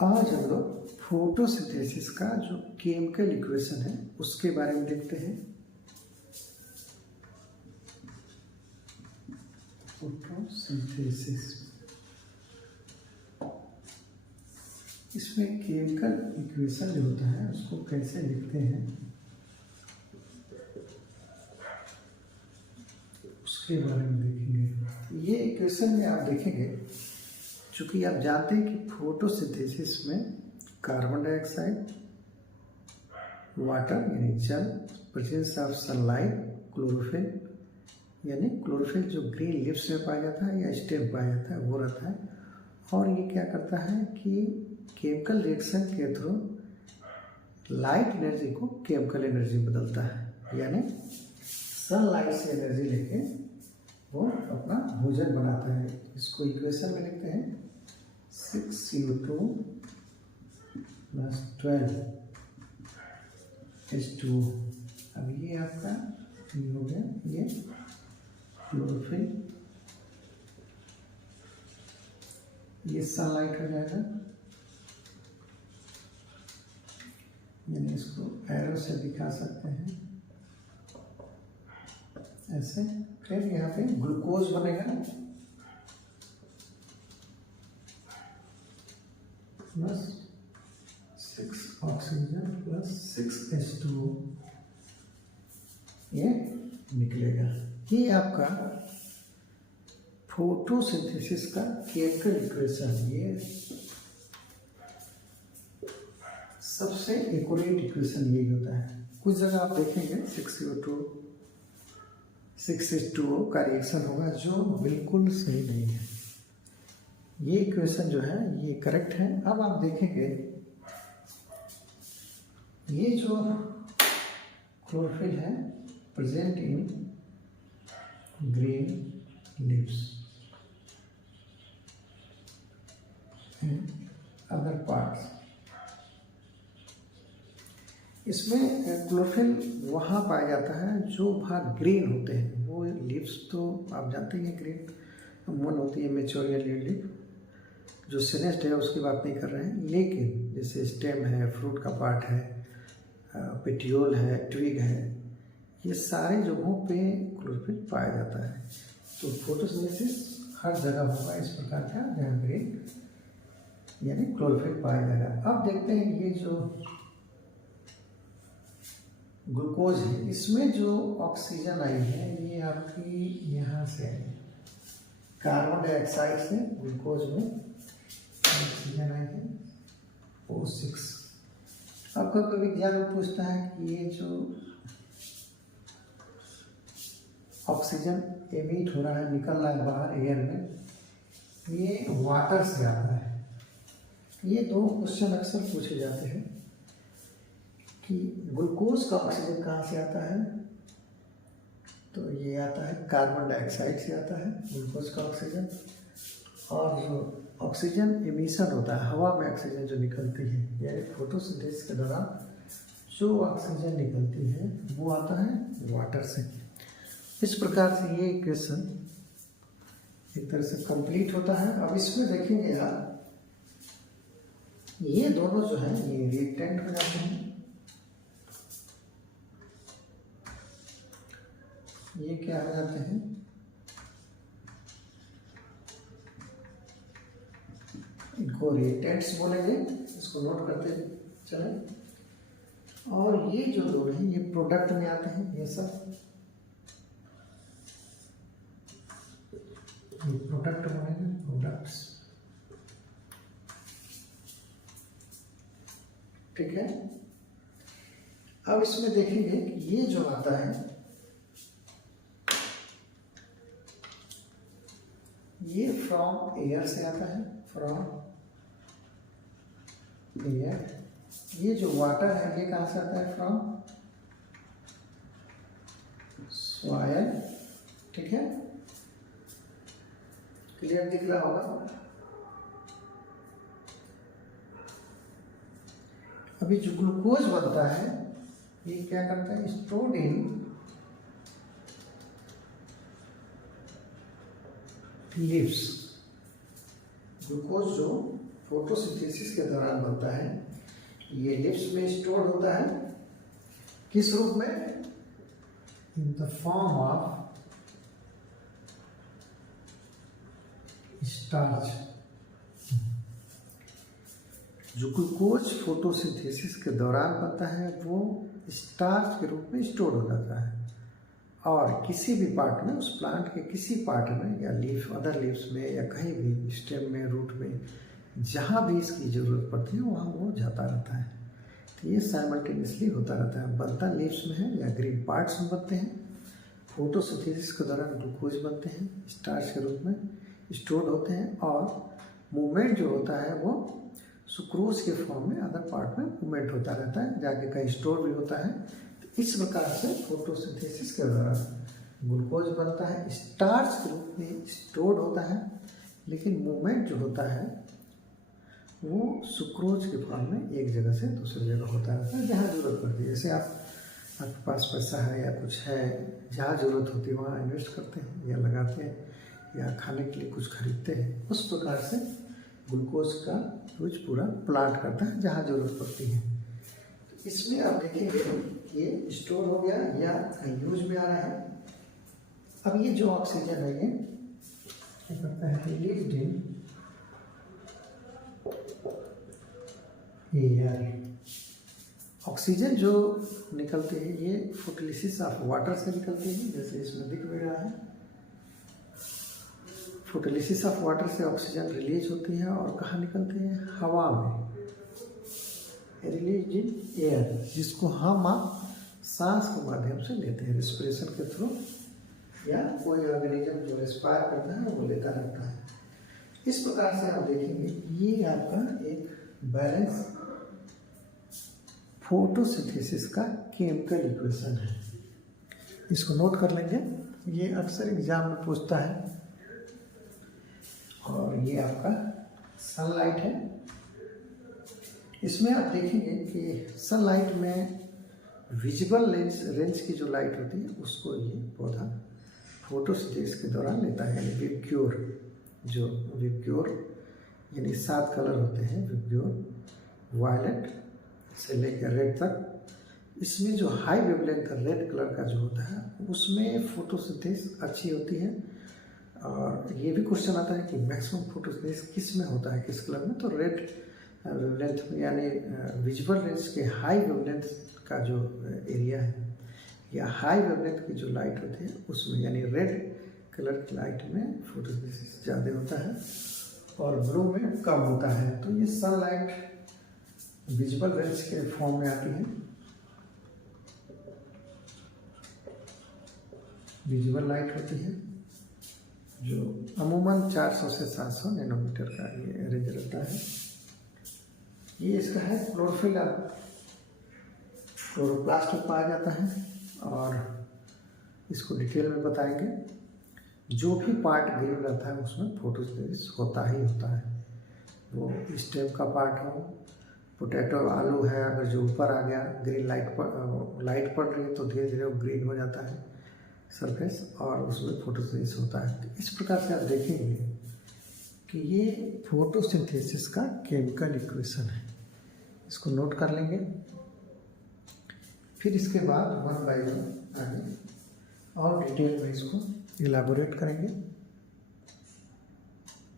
आज हम लोग फोटोसिंथेसिस का जो केमिकल इक्वेशन है उसके बारे में देखते हैं। फोटोसिंथेसिस, इसमें केमिकल इक्वेशन जो होता है उसको कैसे लिखते हैं उसके बारे में देखेंगे। ये इक्वेशन में आप देखेंगे, चूँकि आप जानते हैं कि फोटोसिंथेसिस में कार्बन डाइऑक्साइड, वाटर यानी जल, प्रेजेंस ऑफ सनलाइट, क्लोरोफिल यानी क्लोरोफिल जो ग्रीन लीव्स में पाया जाता है या स्टेम पाया जाता है वो रहता है। और ये क्या करता है कि केमिकल रिएक्शन के थ्रू लाइट एनर्जी को केमिकल एनर्जी बदलता है, यानी सनलाइट से एनर्जी लेके वो अपना भोजन बनाता है। इसको इक्वेशन में लिखते हैं 6CO2 + 12H2O। अब ये आपका ये हो गया, ये क्लोरोफिल, ये सनलाइट हो जाएगा, यानी इसको एरो से दिखा सकते हैं ऐसे। फिर यहाँ पे ग्लूकोज बनेगा प्लस 6 ऑक्सीजन प्लस 6H2O, ये निकलेगा। ये आपका फोटोसिंथेसिस का केमिकल इक्वेशन, ये सबसे एक्यूरेट इक्वेशन यही होता है। कुछ जगह आप देखेंगे 6CO2 6H2O का रिएक्शन होगा जो बिल्कुल सही नहीं है। ये इक्वेशन जो है ये करेक्ट है। अब आप देखेंगे ये जो क्लोरोफिल है present in green leaves and other parts, इसमें क्लोरोफिल वहाँ पाया जाता है जो भाग ग्रीन होते हैं। वो लीव्स तो आप जानते हैं ग्रीन वन होती है, मेच्योर या लीड लीफ। जो सिनेस्ट है उसकी बात नहीं कर रहे हैं, लेकिन जैसे स्टेम है, फ्रूट का पार्ट है, पेटियोल है, ट्विग है, ये सारे जगहों पे क्लोरोफिल पाया जाता है। तो फोटोसिंथेसिस हर जगह होगा इस प्रकार का जहाँ ग्रीन यानी क्लोरोफिल पाया जाएगा। अब देखते हैं ये जो ग्लूकोज है, इसमें जो ऑक्सीजन आई है ये आपकी यहाँ से आई, कार्बन डाइऑक्साइड से ग्लूकोज में ऑक्सीजन आई है O6। आपका कभी एग्जाम में पूछता है कि ये जो ऑक्सीजन एमिट हो रहा है, निकल रहा है बाहर एयर में, ये वाटर से आता है। ये दो क्वेश्चन अक्सर पूछे जाते हैं कि ग्लूकोज का ऑक्सीजन कहाँ से आता है, तो ये आता है कार्बन डाइऑक्साइड से आता है ग्लूकोज का ऑक्सीजन। और जो ऑक्सीजन एमिशन होता है, हवा में ऑक्सीजन जो निकलती है, यानी फोटोसिंथेसिस के दौरान जो ऑक्सीजन निकलती है वो आता है वाटर से। इस प्रकार से ये इक्वेशन एक तरह से कंप्लीट होता है। अब इसमें देखेंगे आप, ये दोनों जो है ये रिएक्टेंट हो जाते हैं। ये क्या हो जाते हैं, इनको रिएक्टेंट्स बोलेंगे, इसको नोट करते चलें। और ये जो दोनों हैं ये प्रोडक्ट में आते हैं, ये सब ये प्रोडक्ट बनेंगे, प्रोडक्ट्स, ठीक है। अब इसमें देखेंगे कि ये जो आता है ये फ्रॉम एयर से आता है, फ्रॉम एयर। ये जो वाटर है ये कहाँ से आता है, फ्रॉम सॉइल, ठीक है। क्लियर दिख रहा होगा। अभी जो ग्लूकोज बनता है ये क्या करता है, स्टोर्ड इन लीव्स। ग्लूकोज जो फोटोसिंथेसिस के दौरान बनता है, ये लिप्स में स्टोर होता है। किस रूप में? In the form of starch. जो ग्लूकोज फोटोसिंथेसिस के दौरान बनता है वो स्टार्च के रूप में स्टोर हो जाता है, और किसी भी पार्ट में, उस प्लांट के किसी पार्ट में या लीफ, अदर लीव्स में या कहीं भी स्टेम में, रूट में, जहाँ भी इसकी ज़रूरत पड़ती है वहाँ वो जाता रहता है। तो ये साइमल्टेनियसली होता रहता है। बनता लीव्स में है या ग्रीन पार्ट्स में बनते हैं। फोटोसिंथेसिस के दौरान ग्लूकोज बनते हैं, स्टार्च के रूप में स्टोर होते हैं, और मूवमेंट जो होता है वो सुक्रोज के फॉर्म में अदर पार्ट में मूवमेंट होता रहता है, जाके कहीं स्टोर भी होता है। तो इस प्रकार से फोटोसिंथेसिस के दौरान ग्लूकोज बनता है, स्टार्च के रूप में स्टोर होता है, लेकिन मूवमेंट जो होता है वो सुक्रोज के फॉर्म में एक जगह से दूसरी जगह होता रहता है, जहाँ जरूरत पड़ती है। जैसे आपके पास पैसा है या कुछ है, जहाँ जरूरत होती है वहाँ इन्वेस्ट करते हैं या लगाते हैं, या खाने के लिए कुछ खरीदते हैं। उस प्रकार से ग्लूकोज का यूज पूरा प्लांट करता है जहाँ जरूरत पड़ती है। तो इसमें आप देखेंगे ये स्टोर हो गया या यूज में आ रहा है। अब ये जो ऑक्सीजन है ये क्या करता है? Released in air. ऑक्सीजन जो निकलती है ये फोटोलिसिस ऑफ वाटर से निकलती है, जैसे इसमें दिख भी रहा है। फोटोलिसिस ऑफ वाटर से ऑक्सीजन रिलीज होती है, और कहाँ निकलती है? हवा में, रिलीज इन एयर, जिसको हम आप सांस के माध्यम से लेते हैं, रेस्पिरेशन के थ्रू, या कोई ऑर्गेनिज्म जो रेस्पायर करता है वो लेता रहता है। इस प्रकार से आप देखेंगे ये आपका एक बैलेंस फोटोसिंथेसिस का केमिकल इक्वेशन है। इसको नोट कर लेंगे, ये अक्सर एग्जाम में पूछता है। और ये आपका सनलाइट है। इसमें आप देखेंगे कि सनलाइट में विजिबल रेंज की जो लाइट होती है उसको ये पौधा फोटोसिंथेसिस के दौरान लेता है, यानी विबग्योर, जो विबग्योर यानी 7 कलर होते हैं विबग्योर, वायलेट से लेकर रेड तक। इसमें जो हाई वेवलेंथ रेड कलर का जो होता है उसमें फोटोसिंथेसिस अच्छी होती है। और ये भी क्वेश्चन आता है कि मैक्सिमम फोटोसिंथेसिस किस में होता है, किस कलर में? तो रेड वेवलेंथ में, यानी विजुअल रेंज के हाई वेवलेंथ का जो एरिया है या हाई वेवलेंथ की जो लाइट होती है उसमें, यानी रेड कलर की लाइट में फोटोसिंथेसिस ज़्यादा होता है और ब्लू में कम होता है। तो ये सनलाइट विजुअल रेंज के फॉर्म में आती है। विजुअल लाइट होती है जो अमूमन 400 से 700 नैनोमीटर का ये रेंज रहता है। ये इसका है क्लोरोफिल, क्लोरोप्लास्ट में पाया जाता है, और इसको डिटेल में बताएंगे। जो भी पार्ट ग्रीन रहता है उसमें फोटोसिंथेसिस होता ही होता है। वो स्टेम का पार्ट हो, पोटैटो आलू है, अगर जो ऊपर आ गया ग्रीन लाइट पड़ रही है तो धीरे धीरे वो ग्रीन हो जाता है सरफेस, और उसमें फोटोसिंथेसिस होता है। तो इस प्रकार से आप देखेंगे कि ये फोटोसिंथेसिस का केमिकल इक्वेशन है। इसको नोट कर लेंगे, फिर इसके बाद 1 बाय 1 आगे और डिटेल में इसको इलाबोरेट करेंगे।